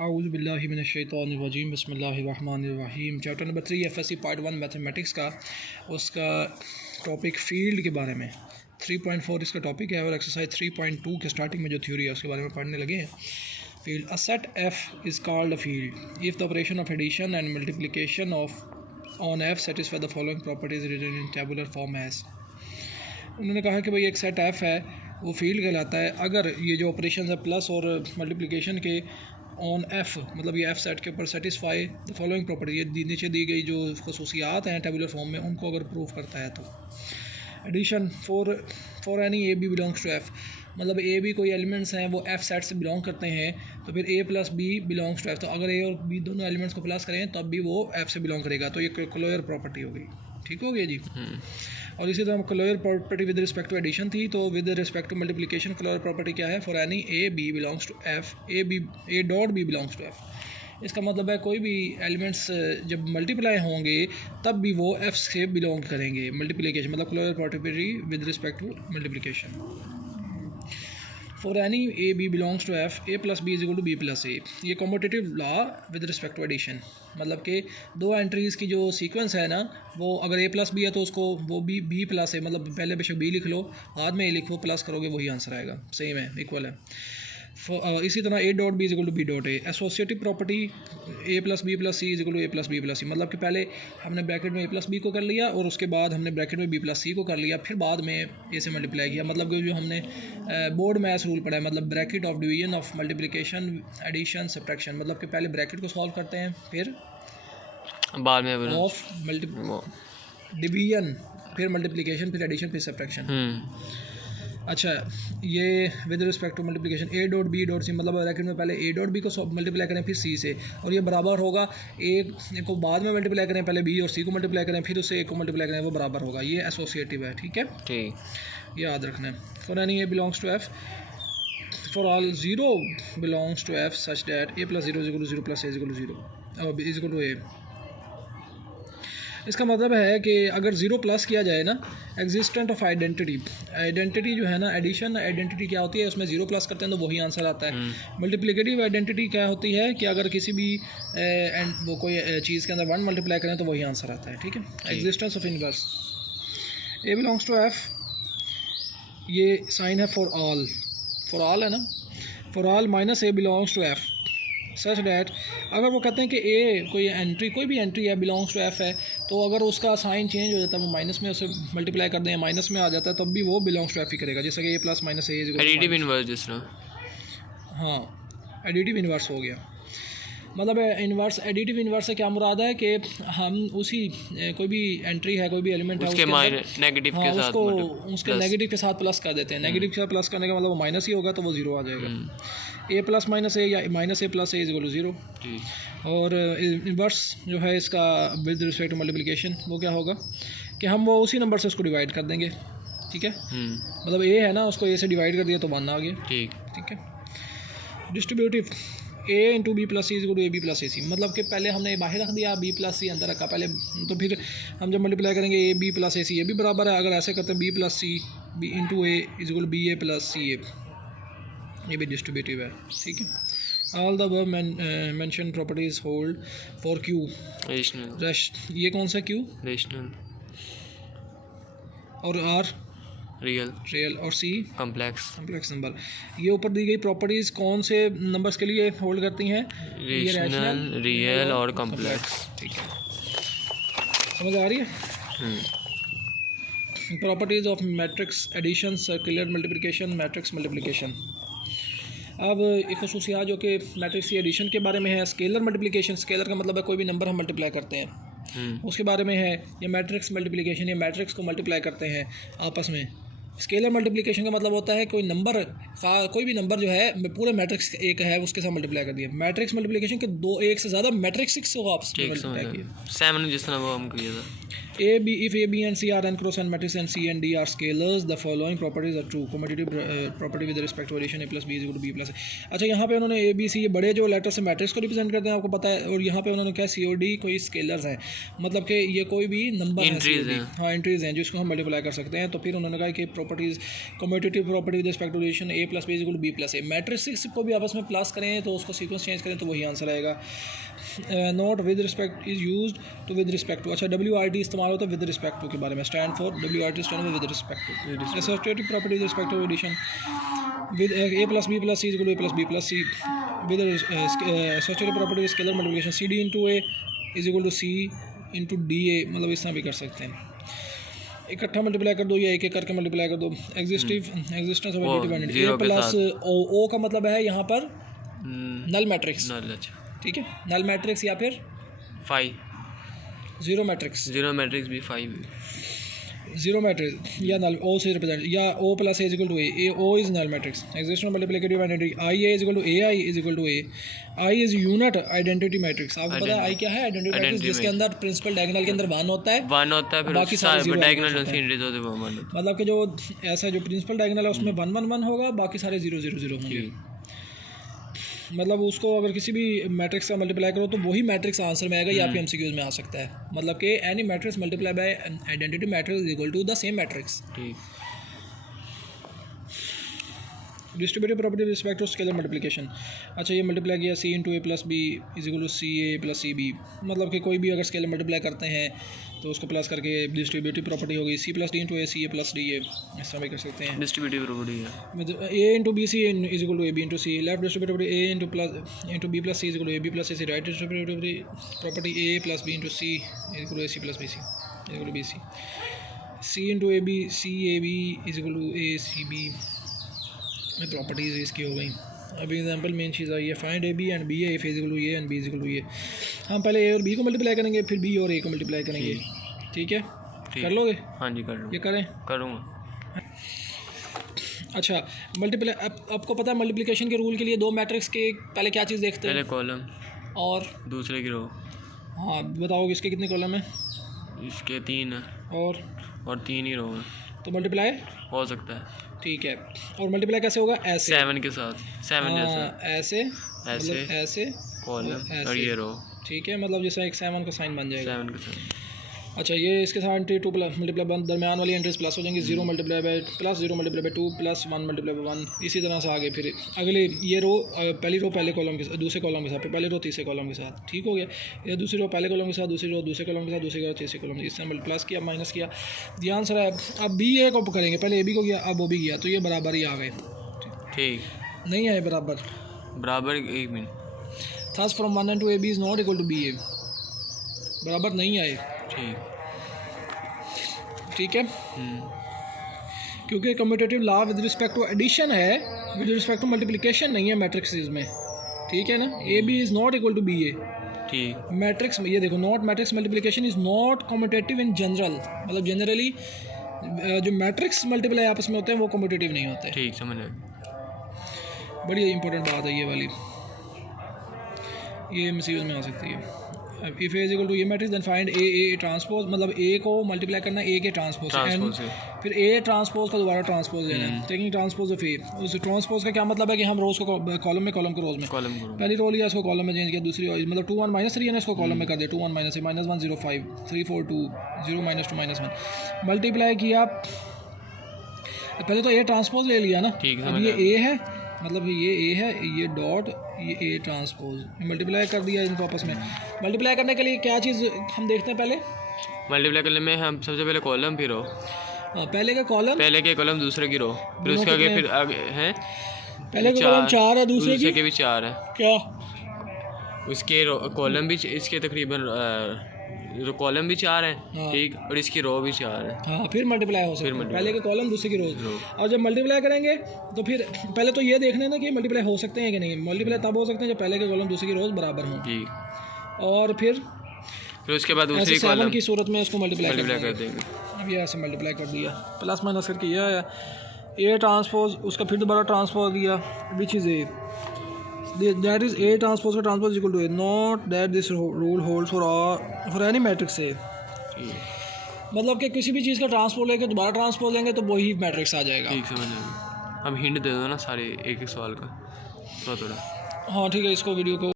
आऊज़ु बिल्लाहि मिनश्शैतानिर्रजीम बिस्मिल्लाहिर्रहमानिर्रहीम। Chapter number 3 FSC part 1 mathematics का उसका टॉपिक फील्ड के बारे में 3.4 इसका टॉपिक है और एक्सरसाइज 3.2 के स्टार्टिंग में जो थ्योरी है उसके बारे में पढ़ने लगे हैं। Field a set F is called a field if the operation of addition and multiplication of on F satisfy the following properties written in tabular form as. उन्होंने कहा कि भाई एक सेट F है वो फील्ड कहलाता है अगर ये जो ऑपरेशन है प्लस और मल्टीप्लिकेशन के ऑन F मतलब ये F सेट के ऊपर सेटिस्फाई द फॉलोइंग प्रॉपर्टी ये नीचे दी गई जो खसूसियात हैं टेबुलर फॉर्म में उनको अगर प्रूव करता है तो addition for any a b belongs to F मतलब ए बी कोई एलिमेंट्स हैं वो F सेट से बिलोंग करते हैं तो फिर A plus b belongs to F तो अगर A और B दोनों एलिमेंट्स को प्लस करें तब भी वो F से बिलोंग करेगा तो ये क्लोजर प्रॉपर्टी हो गई। ठीक हो गया जी। और इसी तरह closure property with respect to addition थी तो with respect to multiplication closure property क्या है for any a b belongs to F a dot b belongs to F। इसका मतलब है कोई भी एलिमेंट्स जब मल्टीप्लाई होंगे तब भी वो F से बिलोंग करेंगे मल्टीप्लिकेशन मतलब closure property with respect to multiplication. For any a b belongs to F a plus B is equal to b plus a ये competitive law with respect to addition मतलब कि दो entries की जो sequence है ना वो अगर ए प्लस बी है तो उसको वो बी प्लस है मतलब पहले बेशक बी लिख लो बाद में ए लिखो प्लस करोगे वही आंसर आएगा सेम है इक्वल है। इसी तरह a dot b is equal to b dot a associative property A plus b plus C is equal to a plus b plus c मतलब कि पहले हमने ब्रैकेट में ए प्लस बी को कर लिया और उसके बाद हमने ब्रैकेट में बी प्लस सी को कर लिया फिर बाद में ए से मल्टीप्लाई किया मतलब कि जो हमने बोर्ड मैथ्स रूल पढ़ा है मतलब bracket of division of multiplication addition subtraction मतलब कि पहले ब्रैकेट को सॉल्व करते हैं फिर बाद में ऑफ डिवीजन फिर मल्टीप्लिकेशन फिर एडिशन फिर सब्ट्रैक्शन। अच्छा ये with respect to multiplication a dot b dot c मतलब ब्रैकेट में पहले ए डॉट बी को मल्टीप्लाई करें फिर सी से और ये बराबर होगा ए को बाद में मल्टीप्लाई करें पहले बी और सी को मल्टीप्लाई करें फिर उससे ए को मल्टीप्लाई करें वो बराबर होगा ये एसोसिएटिव है। ठीक है ठीक याद रखना है। For any A belongs to F for all zero belongs to F such that A plus zero is equal to zero plus A is equal to zero is equal to A. इसका मतलब है कि अगर zero plus किया जाए ना existent of identity जो है ना एडिशन आइडेंटिटी क्या होती है उसमें ज़ीरो प्लस करते हैं तो वही आंसर आता है। मल्टीप्लिकेटिव आइडेंटिटी क्या होती है कि अगर किसी भी वो कोई चीज़ के अंदर वन मल्टीप्लाई करें तो वही आंसर आता है। ठीक है। Existence of inverse a belongs to F ये साइन है फॉर ऑल है ना for all minus a belongs to F such that अगर वो कहते हैं कि ए कोई भी एंट्री है बिलोंग्स टू F है तो अगर उसका साइन चेंज हो जाता है वो माइनस में उसे मल्टीप्लाई कर दें माइनस में आ जाता है तब भी वो बिलोंग्स टू F ही करेगा जैसे कि ए प्लस माइनस ए एडिटिव इन्वर्स जिस तरह। हाँ एडिटिव इन्वर्स हो गया मतलब एडिटिव इन्वर्स से क्या मुराद है कि हम उसी कोई भी एंट्री है कोई भी एलिमेंट है उसके नेगेटिव के साथ उसके नेगेटिव के साथ प्लस कर देते हैं नेगेटिव के साथ प्लस करने का मतलब वो माइनस ही होगा तो वो जीरो आ जाएगा। ए प्लस माइनस ए या minus a plus A is equal to zero. और इन्वर्स जो है इसका विद रिस्पेक्ट टू मल्टीप्लिकेशन वो क्या होगा कि हम वो उसी नंबर से उसको डिवाइड कर देंगे। ठीक है। मतलब ए है ना उसको ए से डिवाइड कर दिया तो 1 आ गया। ठीक है। Distributive A into B plus C is equal to A B plus A C मतलब कि पहले हमने बाहर रख दिया बी प्लस सी अंदर रखा पहले तो फिर हम जब मल्टीप्लाई करेंगे ए बी प्लस ए सी ये भी बराबर है अगर ऐसे करते हैं B plus C B into A is equal to B A plus C A ये भी डिस्ट्रीब्यूटिव है। ठीक है। All the above mention properties hold for Q rational ये कौन सा क्यू रेशनल और आर रियल और सी कॉम्प्लेक्स नंबर ये ऊपर दी गई प्रॉपर्टीज़ कौन से नंबर्स के लिए होल्ड करती हैं रेशनल रियल और कॉम्प्लेक्स। ठीक है समझ आ रही है। Properties of matrix addition circular multiplication matrix multiplication. अब एक खसूसियात जो कि मैट्रिक्स की एडिशन के बारे में है स्केलर मल्टीप्लिकेशन स्केलर का मतलब है कोई भी नंबर हम मल्टीप्लाई करते हैं उसके बारे में है ये मैट्रिक्स मल्टीप्लिकेशन ये मैट्रिक्स को मल्टीप्लाई करते हैं आपस में। स्केलर मल्टीप्लिकेशन का मतलब होता है कोई भी नंबर जो है पूरे मैट्रिक्स एक है उसके साथ मल्टीप्लाई कर दिया। मैट्रिक्स मल्टीप्लिकेशन के एक से ज़्यादा मैट्रिक्स को आपस में मल्टीप्लाई किया जिस तरह वो हम किया था A, B, if A, B and C are n cross n matrix and C and D are scalars, the following properties are true. Commutative property with respect to addition A plus B is equal to B plus A. अच्छा यहाँ पे उन्होंने A, B, C ये बड़े जो letter से matrix को represent करते हैं आपको पता है, और यहाँ पे उन्होंने क्या C और D कोई स्केलर्स हैं, मतलब कि ये कोई भी नंबर है, हाँ एंट्रीज हैं जिसको हम मल्टीप्लाई कर सकते हैं. तो फिर उन्होंने कहा कि properties, commutative property with respect to relation a plus B is equal to b plus a. Matrix को भी आपस में प्लस करें तो उसको सीक्वेंस चेंज करें तो वही आंसर आएगा। Not with respect is use to with respect to. अच्छा, WRT इस्तेमाल होता है विद रिस्पेक्ट टू के बारे में, stand for WRT stand for with respect to. Associative property with respect to addition with a plus b plus c is equal to a plus b plus c with associated property with scalar multiplication cd into a is equal to c into da, मतलब इस तरह भी कर सकते हैं। इकट्ठा multiply कर दो या एक एक करके मल्टीप्लाई कर दो। Existence of additive identity a plus o का मतलब है यहाँ पर नल मैट्रिक्स, ठीक है, नल मैट्रिक्स या फिर जीरो मैट्रिक्स भी 5 जीरो मैट्रिक्स या नल ओ से रिप्रेजेंट या o plus A is equal to a o is null matrix. Existence multiplicative identity I a is equal to a I is equal to a I is unit identity matrix. आपको पता है आई क्या है? Identity matrix जिसके अंदर principal diagonal के अंदर 1 होता है फिर बाकी सारे डायगोनल सीरीज होते हैं, मतलब कि जो ऐसा जो प्रिंसिपल डायगोनल है उसमें 1 1 1 होगा, बाकी सारे 0 0 0 होंगे। मतलब उसको अगर किसी भी मैट्रिक्स का मल्टीप्लाई करो तो वही मैट्रिक्स आंसर में आएगा। ये आपके एमसीक्यूज में आ सकता है, मतलब कि any matrix multiply by identity matrix is equal to the same matrix. Distributive property with respect to scalar multiplication. अच्छा, ये मल्टीप्लाई किया C into A plus B is equal to C A plus C B, मतलब कि कोई भी अगर scalar multiply करते हैं तो उसको प्लस करके डिस्ट्रीब्यूटिव प्रॉपर्टी होगी C plus D into A C A plus D A, इस तरह भी कर सकते हैं। डिस्ट्रीब्यूटिव प्रॉपर्टी है A into B C is equal to A B into C. Left distributive property A into B plus C is equal to A B plus C. Right distributive property A plus B into C is equal to A C plus B C is equal to बी सी। सी into A B C A B is equal to A C B में properties इसकी हो गई। अभी example main चीज़ आई है, find A B and B A physical to A and B equal to A. हम पहले ए और बी को मल्टीप्लाई करेंगे, फिर बी और ए को मल्टीप्लाई करेंगे, ठीक है? कर लोगे? हाँ जी, कर लो। ये करूँगा। अच्छा, मल्टीप्लाई आपको पता है मल्टीप्लिकेशन के रूल के लिए दो मैट्रिक्स के पहले क्या चीज़ देखते हैं? पहले कॉलम और दूसरे की रो। हाँ, बताओ इसके कितने कॉलम हैं? इसके 3 है और 3 ही रो है, तो मल्टीप्लाई हो सकता है, ठीक है। और मल्टीप्लाई कैसे होगा? ऐसे 7 के साथ, 7 जैसा ऐसे ऐसे कॉलम और ये रो, ठीक है, मतलब जैसा एक 7 का साइन बन जाएगा 7 के साथ। अच्छा, ये इसके साथ 2 प्लस मल्टीप्लाई दरमियान वाली एंट्रीज प्लस हो जाएंगी, 0 multiply by plus 0 multiply by 2 plus 1 multiply by 1, इसी तरह से आगे फिर अगले ये रो पहली रो पहले कॉलम के साथ, दूसरे कॉलम के साथ, फिर पहले रो तीसरे कॉलम के साथ, ठीक हो गया। ये दूसरी रो पहले कॉलम के साथ, दूसरी रो दूसरे कॉलम के साथ, दूसरी रो तीसरे कॉलम, इस तरह प्लस किया माइनस किया, ये आंसर है। अब बी ए को करेंगे, पहले ए बी को किया अब ओ बी किया, तो ये बराबर ही आ गए, ठीक नहीं आए बराबर 1 मिनट। Thus from 1 to A B is not equal to B A, बराबर नहीं आए, ठीक है, क्योंकि commutative law with respect to addition है, विद रिस्पेक्ट टू मल्टीप्लिकेशन नहीं है मैट्रिक्स में, ठीक है ना। A B is not equal to B A, ठीक। मैट्रिक्स ये देखो, not matrix multiplication is not commutative in general, मतलब जनरली जो मैट्रिक्स मल्टीप्लाई आपस में होते हैं वो कम्यूटेटिव नहीं होते, ठीक, समझ आए। बड़ी इंपॉर्टेंट बात है ये वाली, ये एमसीक्यूज़ में आ सकती है। If a is equal to a matrix then find a transpose, मतलब ए को मल्टीप्लाई करना ए के ट्रांसपोज से, फिर ए ट्रांसपोज का दोबारा ट्रांसपोज लेना है, टेकिंग ट्रांसपोज ऑफ ए। उस ट्रांसपोज का क्या मतलब है कि हम रोज को कॉलम में कॉलम को रोज में, पहली रो लिया इसको कॉलम में चेंज किया, दूसरी मतलब 2 1 -3 है ना, इसको कॉलम में कर दिया 2 1 -3 -1 0 5 3 4 2 0 -2 -1 मल्टीप्लाई किया। पहले तो ए ट्रांसपोज ले लिया ना, अब ये ए है, मतलब ये ए है, ये डॉट, ये ए ट्रांसपोज, मल्टीप्लाई कर दिया इनको आपस में। मल्टीप्लाई करने के लिए क्या चीज़ हम देखते हैं? पहले मल्टीप्लाई करने में हम सबसे पहले कॉलम फिर रो, पहले के कॉलम दूसरे की रो, फिर उसके आगे फिर आगे हैं, पहले के कॉलम 4 है, दूसरे के भी 4 है, क्या उसके कॉलम भी इसके तकरीबन कॉलम भी 4 है, ठीक, और इसकी रो भी 4 है, हाँ, फिर मल्टीप्लाई हो सकता है, पहले के कॉलम दूसरे की रो। और जब मल्टीप्लाई करेंगे तो फिर पहले तो ये देखना है ना कि मल्टीप्लाई हो सकते हैं कि नहीं। मल्टीप्लाई तब हो सकते हैं जब पहले के कॉलम दूसरे की रोज बराबर हों, ठीक, और फिर उसके बाद दूसरी कॉलम की सूरत में इसको मल्टीप्लाई कर देंगे। अब ये ऐसे मल्टीप्लाई कर दिया, प्लस माइनस करके ये आया ए ट्रांसपोज, उसका फिर दोबारा ट्रांसपोज दिया, which is a, that is A transpose का transpose equal to A, not that this rule holds for any matrix A। मतलब कि किसी भी चीज़ का ट्रांसपोज लेके दोबारा ट्रांसपोज लेंगे तो वही मैट्रिक्स आ जाएगा, ठीक, समझ आएगा। अब हिंट दे दो ना सारे एक एक सवाल का थोड़ा। हाँ ठीक है, इसको वीडियो को